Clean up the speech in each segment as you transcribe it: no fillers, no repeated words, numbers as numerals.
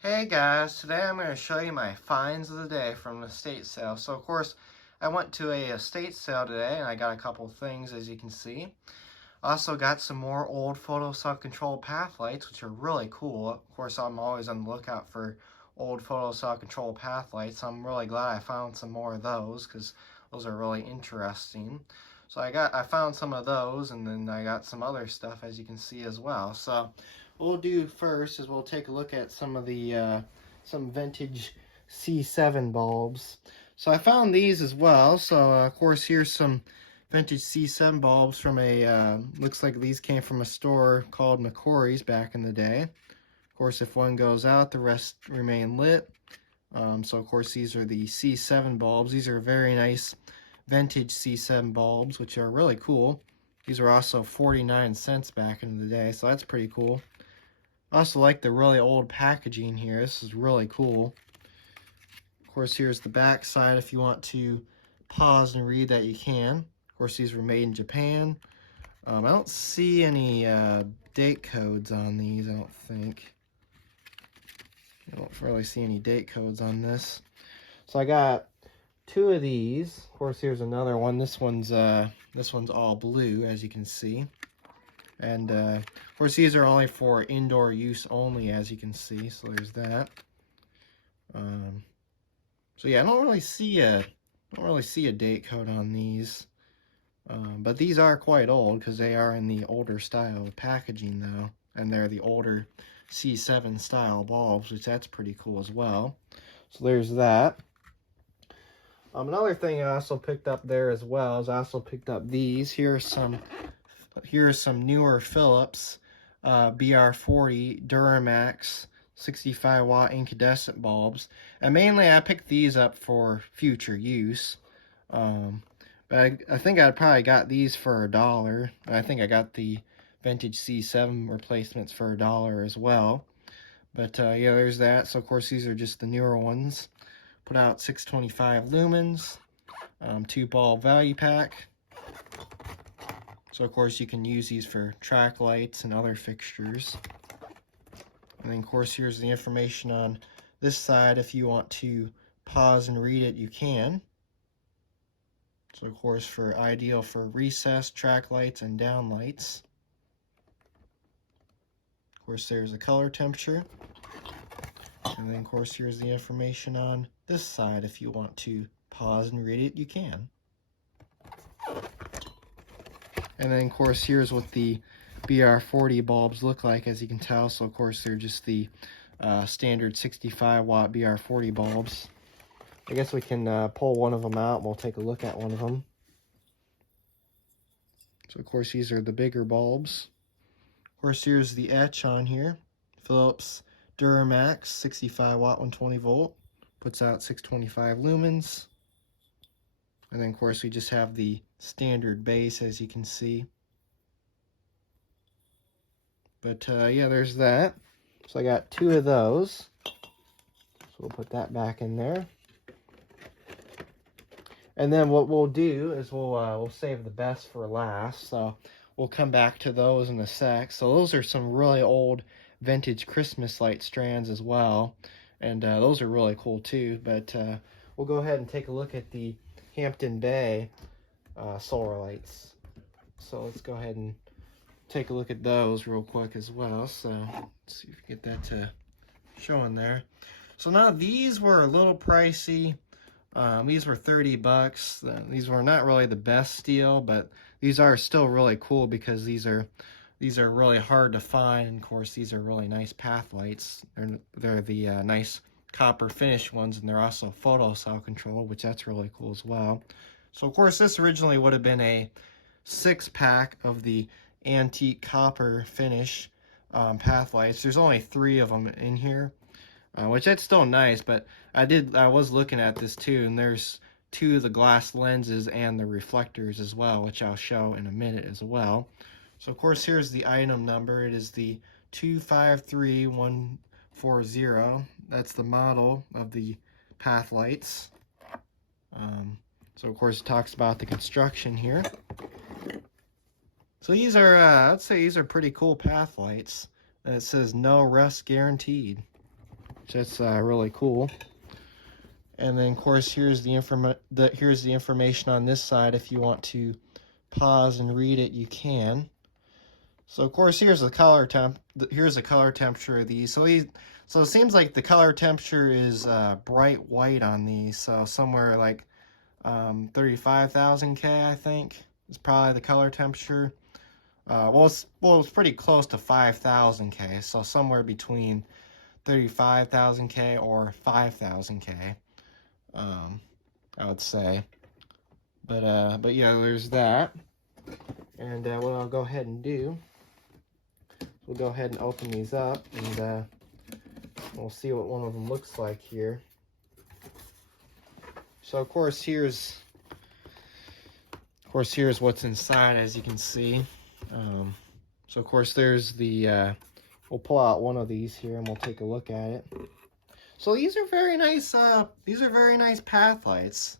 Hey guys, today I'm going to show you my finds of the day from the estate sale. So of course, I went to a estate sale today and I got a couple things as you can see. Also got some more old photo cell control path lights, which are really cool. Of course, I'm always on the lookout for old photo cell control path lights. I'm really glad I found some more of those because those are really interesting. So I found some of those, and then I got some other stuff as you can see as well. So what we'll do first is we'll take a look at some of the some vintage C7 bulbs. So I found these as well. So of course here's some vintage C7 bulbs from a, looks like these came from a store called McCory's back in the day. Of course, if one goes out, the rest remain lit. So of course these are the C7 bulbs. These are very nice vintage C7 bulbs, which are really cool. These are also 49 cents back in the day, so that's pretty cool. I also like the really old packaging here. This is really cool. Of course, here's the back side. If you want to pause and read that, you can. Of course, these were made in Japan. I don't see any date codes on these, I don't think. I don't really see any date codes on this. So I got two of these. Of course, here's another one. This one's all blue, as you can see. And of course, these are only for indoor use only, as you can see. So there's that. So yeah, I don't really see a date code on these. But these are quite old because they are in the older style packaging though, and they're the older C7 style bulbs, which that's pretty cool as well. So there's that. Another thing I also picked up there as well is I also picked up these. Here are some newer Philips BR40 Duramax 65 watt incandescent bulbs, and mainly I picked these up for future use. But I think I probably got these for $1. I think I got the vintage C7 replacements for $1 as well. But yeah, there's that. So of course these are just the newer ones. Put out 625 lumens, 2-bulb value pack. So of course you can use these for track lights and other fixtures. And then of course here's the information on this side. If you want to pause and read it, you can. So of course ideal for recessed track lights and down lights. Of course there's the color temperature. And then of course here's the information on this side. If you want to pause and read it, you can. And then of course here's what the BR40 bulbs look like, as you can tell. So of course they're just the standard 65 watt BR40 bulbs. I guess we can pull one of them out and we'll take a look at one of them. So of course these are the bigger bulbs. Of course here's the etch on here. Philips Duramax 65 watt 120 volt. Puts out 625 lumens. And then of course we just have the standard base, as you can see. But yeah, there's that. So I got two of those. So we'll put that back in there. And then what we'll do is we'll save the best for last. So we'll come back to those in a sec. So those are some really old vintage Christmas light strands as well. And those are really cool too. But we'll go ahead and take a look at the Hampton Bay solar lights. So let's go ahead and take a look at those real quick as well. So let's see if we get that to show in there. So now these were a little pricey. These were 30 bucks. These were not really the best deal, but these are still really cool because these are really hard to find. And of course, these are really nice path lights. They're the nice copper finish ones, and they're also photo cell control, which that's really cool as well. So of course this originally would have been a 6-pack of the antique copper finish path lights. There's only 3 of them in here, which that's still nice, but I was looking at this too, and there's 2 of the glass lenses and the reflectors as well, which I'll show in a minute as well. So of course here's the item number. It is the 253140. That's the model of the path lights. So of course it talks about the construction here. So these are, I'd say these are pretty cool path lights. And it says no rust guaranteed. So that's really cool. And then, of course, here's the information on this side. If you want to pause and read it, you can. So, of course, here's the color temperature of these. So it seems like the color temperature is bright white on these. So somewhere like 35,000 K, I think, is probably the color temperature. Well, it's pretty close to 5,000 K. So somewhere between 35,000 K or 5,000 K. I would say, but yeah, there's that. And what I'll go ahead and do, we'll go ahead and open these up, and we'll see what one of them looks like here. So of course here's what's inside, as you can see. So of course there's the we'll pull out one of these here and we'll take a look at it. So these are very nice. These are very nice path lights.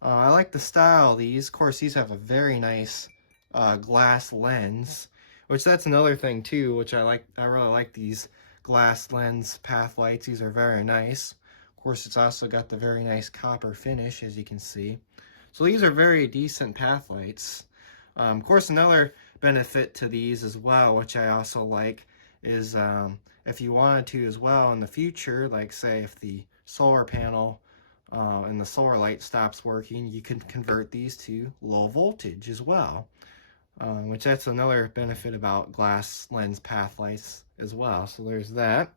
I like the style of these. Of course, these have a very nice glass lens, which that's another thing too, which I like. I really like these glass lens path lights. These are very nice. Of course, it's also got the very nice copper finish, as you can see. So these are very decent path lights. Of course, another benefit to these as well, which I also like, is if you wanted to as well in the future, like say if the solar panel and the solar light stops working, you can convert these to low voltage as well, which that's another benefit about glass lens path lights as well. So there's that.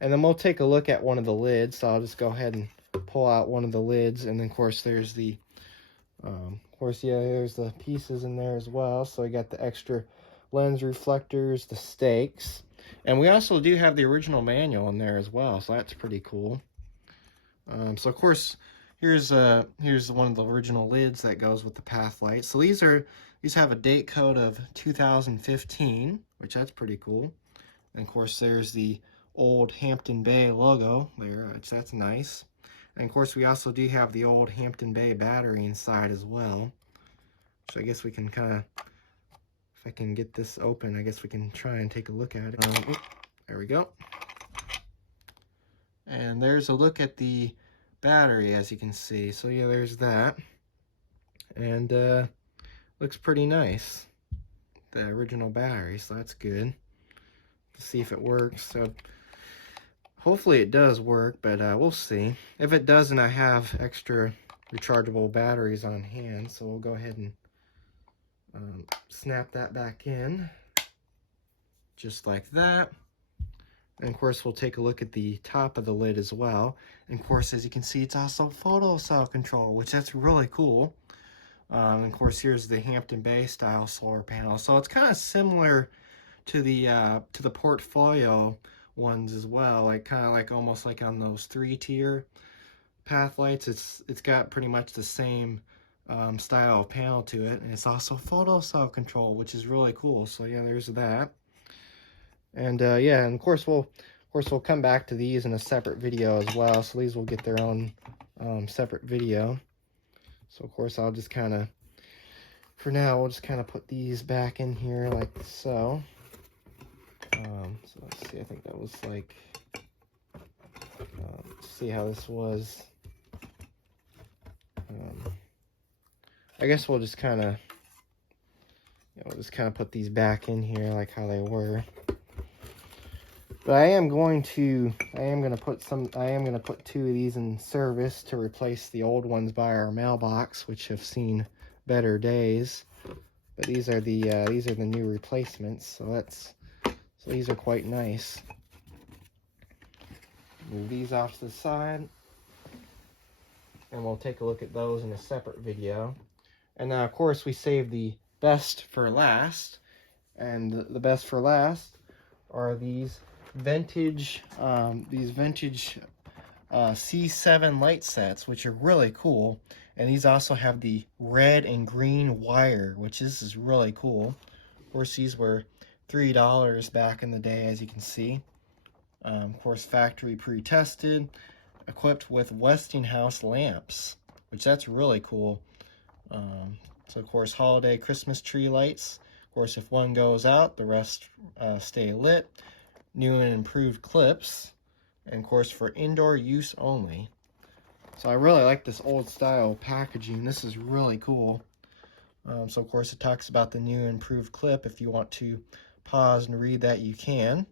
And then we'll take a look at one of the lids. So I'll just go ahead and pull out one of the lids, and then of course there's the there's the pieces in there as well. So we got the extra lens reflectors, the stakes, and we also do have the original manual in there as well, so that's pretty cool. So of course here's one of the original lids that goes with the path light. So these have a date code of 2015, which that's pretty cool. And of course there's the old Hampton Bay logo there, which that's nice. And of course we also do have the old Hampton Bay battery inside as well. So I guess we can kind of, if I can get this open, I guess we can try and take a look at it. There we go. And there's a look at the battery, as you can see. So yeah, there's that. And looks pretty nice. The original battery, so that's good. Let's see if it works. So hopefully it does work, but we'll see. If it doesn't, I have extra rechargeable batteries on hand, so we'll go ahead and snap that back in, just like that. And of course we'll take a look at the top of the lid as well. And of course, as you can see, it's also photo cell control, which that's really cool. And of course here's the Hampton Bay style solar panel. So it's kind of similar to the Portfolio ones as well, like kind of like almost like on those 3-tier path lights. It's got pretty much the same style of panel to it, and it's also photo cell control, which is really cool. So yeah, there's that. And yeah, and of course we'll come back to these in a separate video as well. So these will get their own separate video. So of course I'll just kind of, for now, we'll just kind of put these back in here like so. So let's see, I think that was like, let's see how this was. I guess we'll just kind of, put these back in here like how they were. But I am going to put 2 of these in service to replace the old ones by our mailbox, which have seen better days. But these are the new replacements, so these are quite nice. Move these off to the side, and we'll take a look at those in a separate video. And now, of course, we saved the best for last, and the best for last are these vintage C7 light sets, which are really cool. And these also have the red and green wire, which is really cool. Of course, these were $3 back in the day, as you can see. Of course, factory pre-tested, equipped with Westinghouse lamps, which that's really cool. So of course, holiday Christmas tree lights. Of course, if one goes out, the rest stay lit. New and improved clips. and of course for indoor use only. So I really like this old style packaging. This is really cool. So of course it talks about the new improved clip. If you want to pause and read that, you can.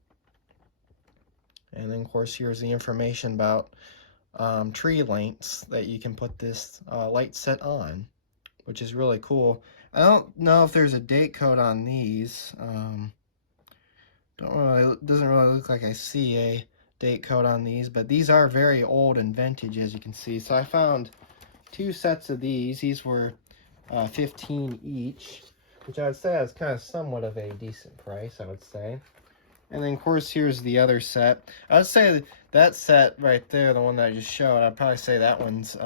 And then of course here's the information about tree lengths that you can put this light set on, which is really cool. I don't know if there's a date code on these. Doesn't really look like I see a date code on these, but these are very old and vintage, as you can see. So I found 2 sets of these. These were 15 each, which I would say is kind of somewhat of a decent price, I would say. And then, of course, here's the other set. I would say that set right there, the one that I just showed, I'd probably say that one's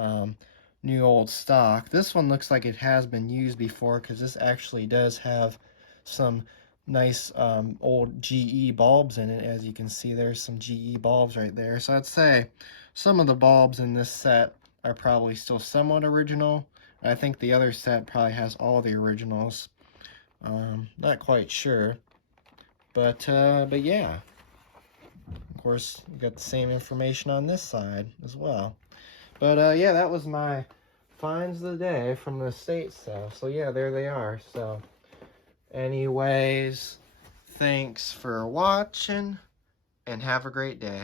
new old stock. This one looks like it has been used before, because this actually does have some nice old GE bulbs in it. As you can see, there's some GE bulbs right there. So I'd say some of the bulbs in this set are probably still somewhat original. I think the other set probably has all the originals. Not quite sure. But yeah. Of course, you got the same information on this side as well. But yeah, that was my finds of the day from the estate sale. So yeah, there they are. So anyways, thanks for watching and have a great day.